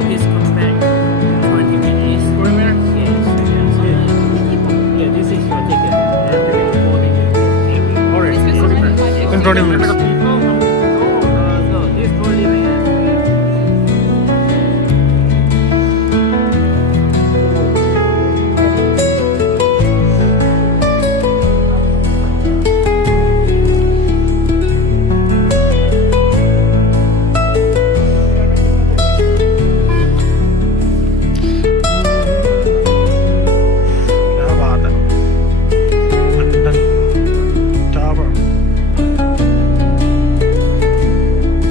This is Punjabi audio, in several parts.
Please come back in 20 minutes. Remember? Yes. Yeah, this is your ticket. After your boarding. Alright. In 20 minutes. No, this boarding is. क्या बात है लंदन टावर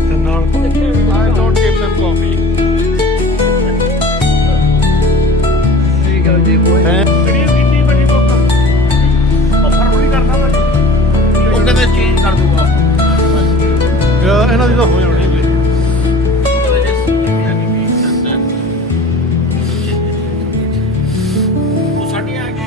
ਤੇ ਨਾਲ I don't give them coffee There you go, dear boy. ਇੰਨੀ ਵੱਡੀ ਬੁੱਕ ਆਫਰ ਪੂਰੀ ਕਰਨਾ ਮੈਂ ਉਹ ਕਹਿੰਦੇ ਚੇਂਜ ਕਰ ਦੂੰਗਾ ਇਹਨਾਂ ਦੀ ਤਾਂ ਹੋ ਜਾਣੀ ਇੰਗਲਿਸ਼ ਉਹ ਸਾਡੀ ਆ ਗਈ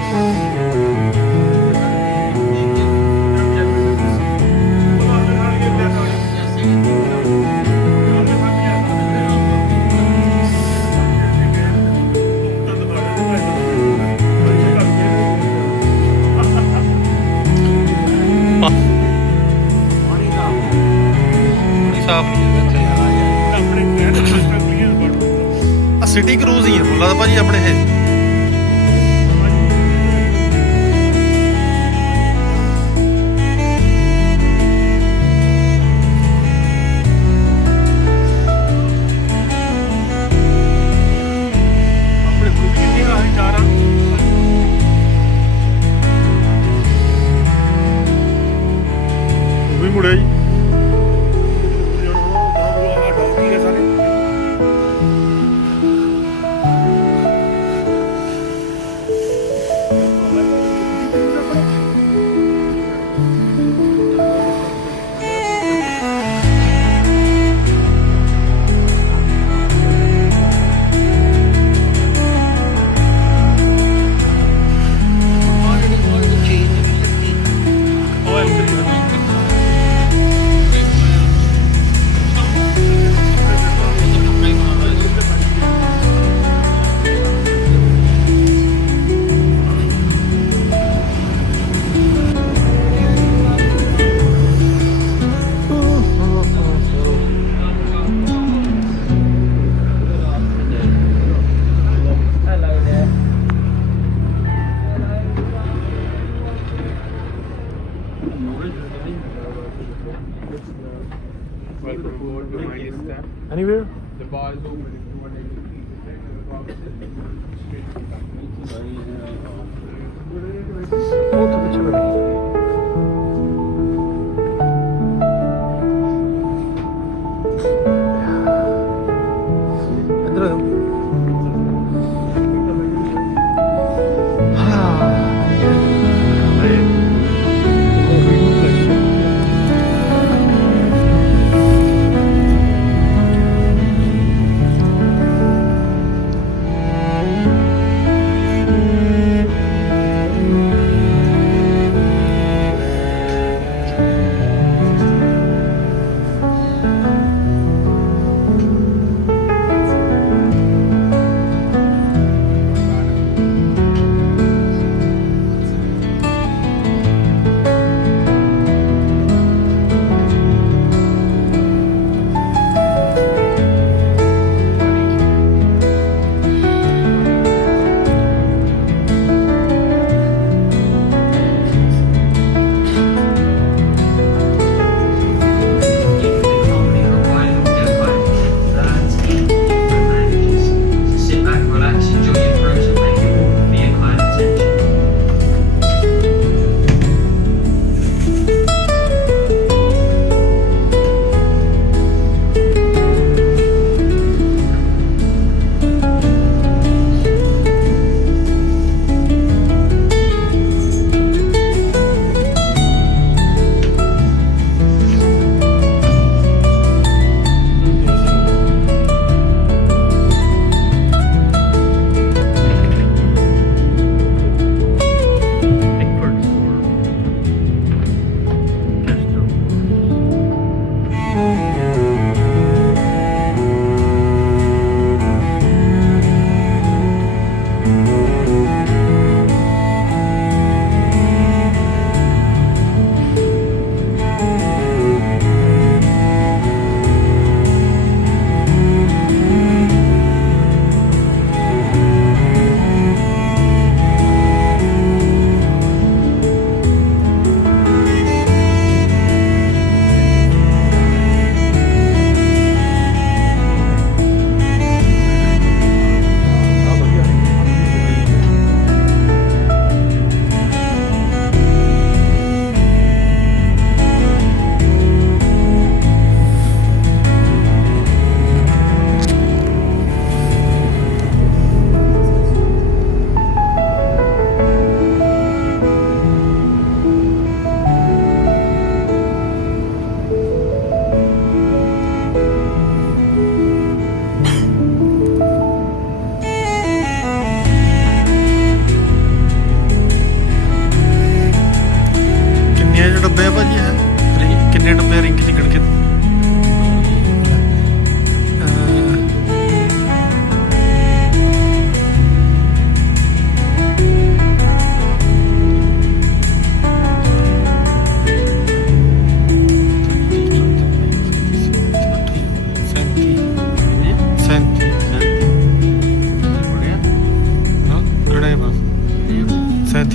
ਸਾਫ ਨਹੀਂ ਹੈ ਆ ਸਿਟੀ ਕਰੂਜ਼ ਹੀ ਹੈ ਮੁੱਲਾ ਦਾ ਭਾਜੀ ਆਪਣੇ ਇਹ ਆਪਣੇ ਕੋਲ ਕਿੰਨੇ ਆ ਚਾਰ ਆ ਉਹ ਵੀ ਮੁੜਿਆ ਜੀ Anywhere? The bar is open if you want to ਉਹ ਤਾਂ ਪਿੱਛੇ ਬੈਠੀ ਇੱਧਰ ਆਓ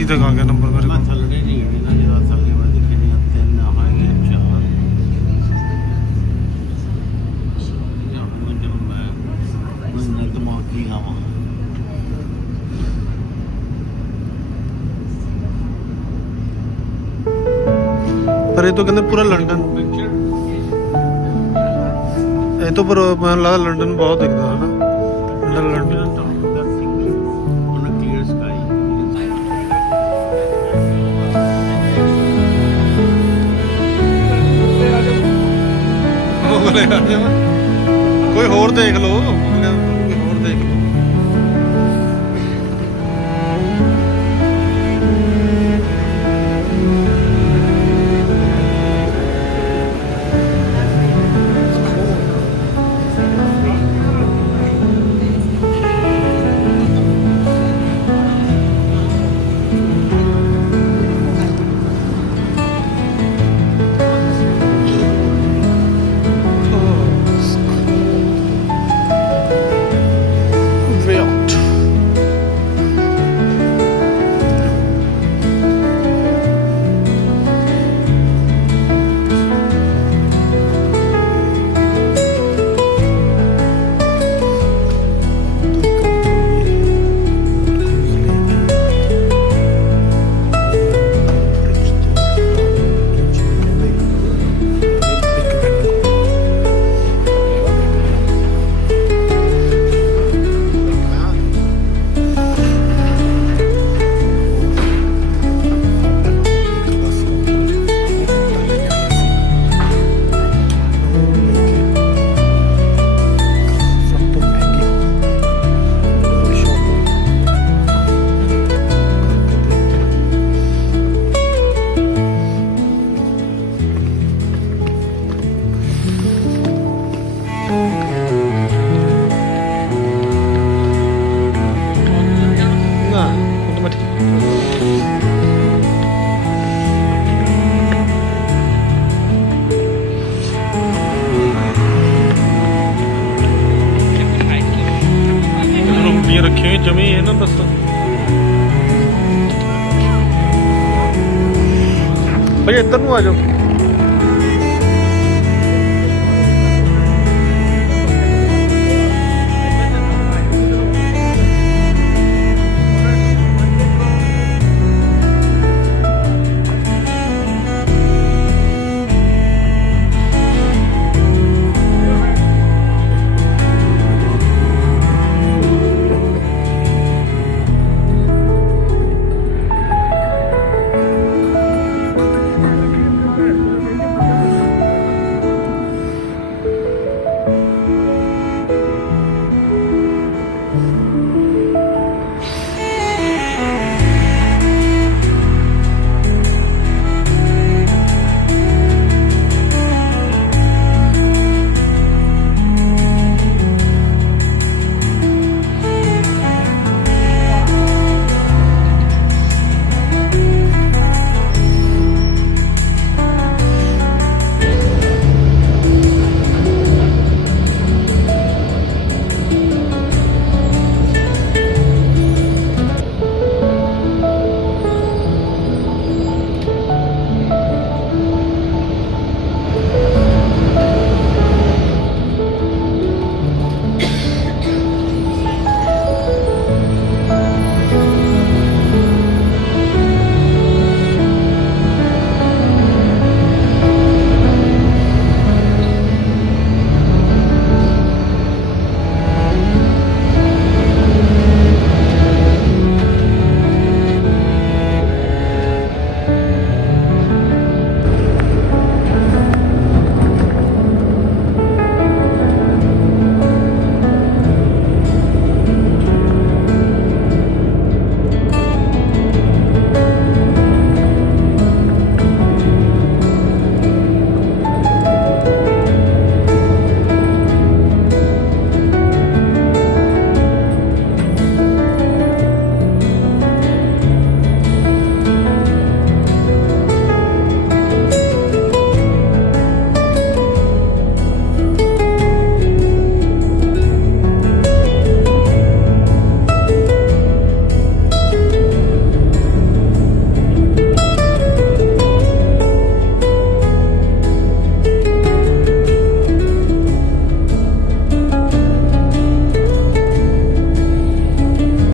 35 ਤੱਕ ਆ ਗਿਆ ਨੰਬਰ ਮੇਰੇ ਮੈਂ ਕੋਲ। ਥੱਲੜੇ ਨਹੀਂ ਗਏ ਨਾ ਜਿਹੜਾ ਥੱਲੇ ਮੈਂ ਕਿੰਨੀਆਂ 3 ਹੋਣਗੇ 4 ਜਾਂ ਮੈਂ ਦਿਮਾਗ ਕੀ ਆਵਾਂ ਪਰ ਇਹ ਤੋਂ ਕਹਿੰਦੇ ਪੂਰਾ ਲੰਡਨ, ਇਹ ਤੋਂ ਪਰ ਮੈਨੂੰ ਲੱਗਦਾ ਲੰਡਨ ਬਹੁਤ ਦਿਖਦਾ ਹੈ ਨਾ ਲੰਡਨ। ਕੋਈ ਹੋਰ ਦੇਖ ਲਓ, ਕੋਈ ਹੋਰ ਦੇਖ ਲਓ। ਰੱਖੇ ਹੋਏ ਜਮੇ ਹੈ ਨਾ ਬਸ। ਭਾਈ ਇੱਧਰ ਨੂੰ ਆ ਜਾਓ।